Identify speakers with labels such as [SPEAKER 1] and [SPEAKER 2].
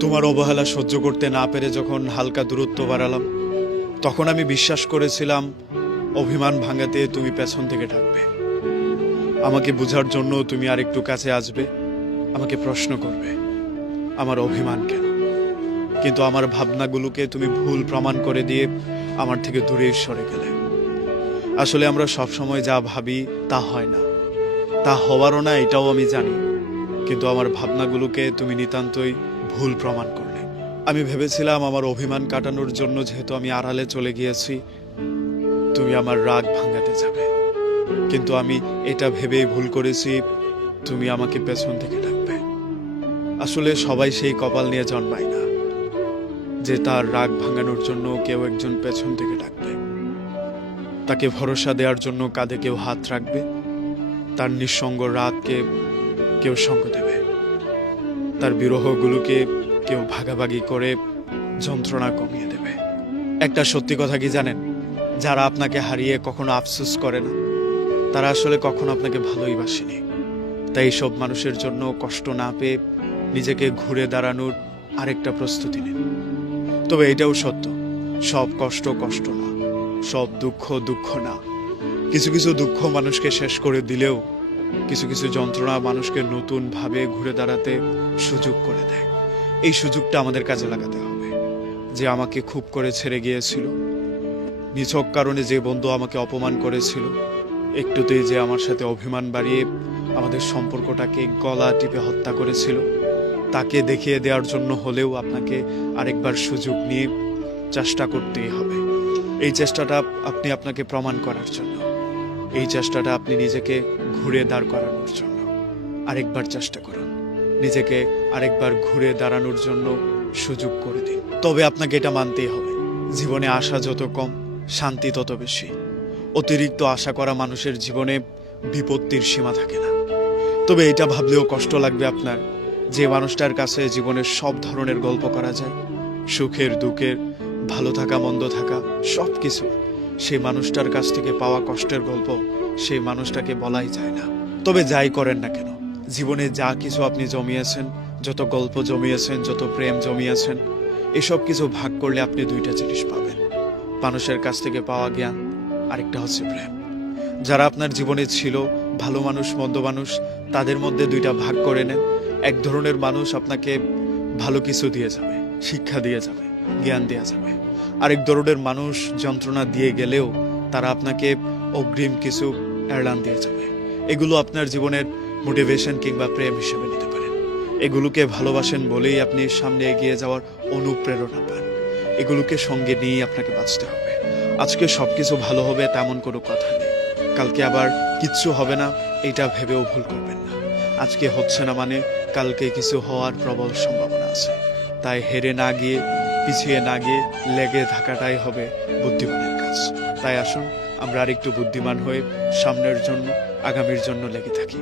[SPEAKER 1] তোমার অবহেলা সহ্য করতে না পেরে যখন হালকা দূরত্ব বাড়ালাম, তখন আমি বিশ্বাস করেছিলাম, অভিমান ভাঙাতে তুমি পেছন থেকে ডাকবে আমাকে বোঝার জন্য তুমি আর একটু কাছে আসবে, আমাকে প্রশ্ন করবে, আমার অভিমান কেন? কিন্তু আমার ভাবনাগুলোকে তুমি ভুল প্রমাণ করে দিয়ে আমার থেকে দূরে সরে গেলে। আসলে আমরা সবসময় যা ভাবি তা হয় না। তা হওয়ারও না, এটাও আমি জানি। কিন্তু আমার ভাবনাগুলোকে তুমি নিতান্তই ভুল প্রমাণ করলে। আমি ভেবেছিলাম আমার অভিমান কাটানোর জন্য যেহেতু আমি আড়ালে চলে গিয়েছি, তুমি আমার রাগ ভাঙাতে যাবে। কিন্তু আমি এটা ভেবেই ভুল করেছি, তুমি আমাকে পেছন থেকে ডাকবে। আসলে সবাই সেই কপাল নিয়ে জন্মায় না, যে তার রাগ ভাঙানোর জন্য কেউ একজন পেছন থেকে ডাকবে। তাকে ভরসা দেওয়ার জন্য কাঁধে কেউ হাত রাখবে, তার নিঃসঙ্গ রাতকে কেউ সঙ্গ দেবে তার বিরহগুলোকে কেউ ভাগাভাগি করে যন্ত্রণা কমিয়ে দেবে। একটা সত্যি কথা কি জানেন? যারা আপনাকে হারিয়ে কখনো আফসোস করে না, তারা আসলে কখনো আপনাকে ভালোই বাসেনি। তাই এইসব মানুষের জন্য কষ্ট না পেয়ে নিজেকে ঘুরে দাঁড়ানোর আরেকটা প্রস্তুতি নিন। তবে এটাও সত্য, সব কষ্ট কষ্ট না, সব দুঃখ দুঃখ না। কিছু কিছু দুঃখ মানুষকে শেষ করে দিলেও কিছু কিছু যন্ত্রণা মানুষকে নতুন ভাবে ঘুরে দাঁড়াতে সুযোগ করে দেয়। এই সুযোগটা আমাদের কাজে লাগাতে হবে। যে আমাকে খুব করে ছেড়ে গিয়েছিল। নিছক কারণে যে বন্ধু আমাকে অপমান করেছিল, একটুতেই যে আমার সাথে অভিমান বাড়িয়ে আমাদের সম্পর্কটাকে গলা টিপে হত্যা করেছিল, তাকে দেখিয়ে দেওয়ার জন্য হলেও আপনাকে আরেকবার সুযোগ নিয়ে চেষ্টা করতেই হবে। এই চেষ্টাটা আপনি আপনাকে প্রমাণ করার জন্য। এই চেষ্টাটা আপনি নিজেকে ঘুরে দাঁড় করানোর জন্য। আরেকবার চেষ্টা করুন। নিজেকে আরেকবার ঘুরে দাঁড়ানোর জন্য সুযোগ করে দিন। তবে আপনাকে এটা মানতেই হবে। জীবনে আশা যত কম, শান্তি তত বেশি। অতিরিক্ত আশা করা মানুষের জীবনে বিপত্তির সীমা থাকে না। তবে এটা ভাবলেও কষ্ট লাগবে আপনার যে মানুষটার কাছে জীবনের সব ধরনের গল্প করা যায়। সুখের, দুঃখের, ভালো থাকা, মন্দ থাকা সব কিছু সেই মানুষটার কাছ থেকে পাওয়া কষ্টের গল্প সেই মানুষটাকে বলাই যায় না। তবে যাই করেন না কেন, জীবনে যা কিছু আপনি জমিয়েছেন, যত গল্প জমিয়েছেন, যত প্রেম জমিয়েছেন, এসব কিছু ভাগ করলে আপনি দুইটা জিনিস পাবেন। মানুষের কাছ থেকে পাওয়া জ্ঞান, আরেকটা হচ্ছে প্রেম। যারা আপনার জীবনে ছিল ভালো মানুষ, মন্দ মানুষ, তাদের মধ্যে দুইটা ভাগ করে নেন। এক ধরনের মানুষ আপনাকে ভালো কিছু দিয়ে যাবে, শিক্ষা দিয়ে যাবে, জ্ঞান দেওয়া যাবে। আরেক ধরনের মানুষ যন্ত্রণা দিয়ে গেলেও তারা আপনাকে অগ্রিম কিছু এড়ান দিয়ে যাবে। এগুলো আপনার জীবনের মোটিভেশন কিংবা প্রেম হিসেবে নিতে পারেন। এগুলোকে ভালোবাসেন বলেই আপনি সামনে এগিয়ে যাওয়ার অনুপ্রেরণা পান। এগুলোকে সঙ্গে নিয়েই আপনাকে বাঁচতে হবে। আজকে সবকিছু ভালো হবে তেমন কোনো কথা নেই। কালকে আবার কিচ্ছু হবে না, এটা ভেবেও ভুল করবেন না। আজকে হচ্ছে না মানে কালকে কিছু হওয়ার প্রবল সম্ভাবনা আছে। তাই হেরে না গিয়ে পিছিয়ে না গিয়ে লেগে থাকাটাই হবে বুদ্ধিমানের কাজ। তাই আসুন, আমরা আরেকটু বুদ্ধিমান হয়ে সামনের জন্য, আগামীর জন্য লেগে থাকি।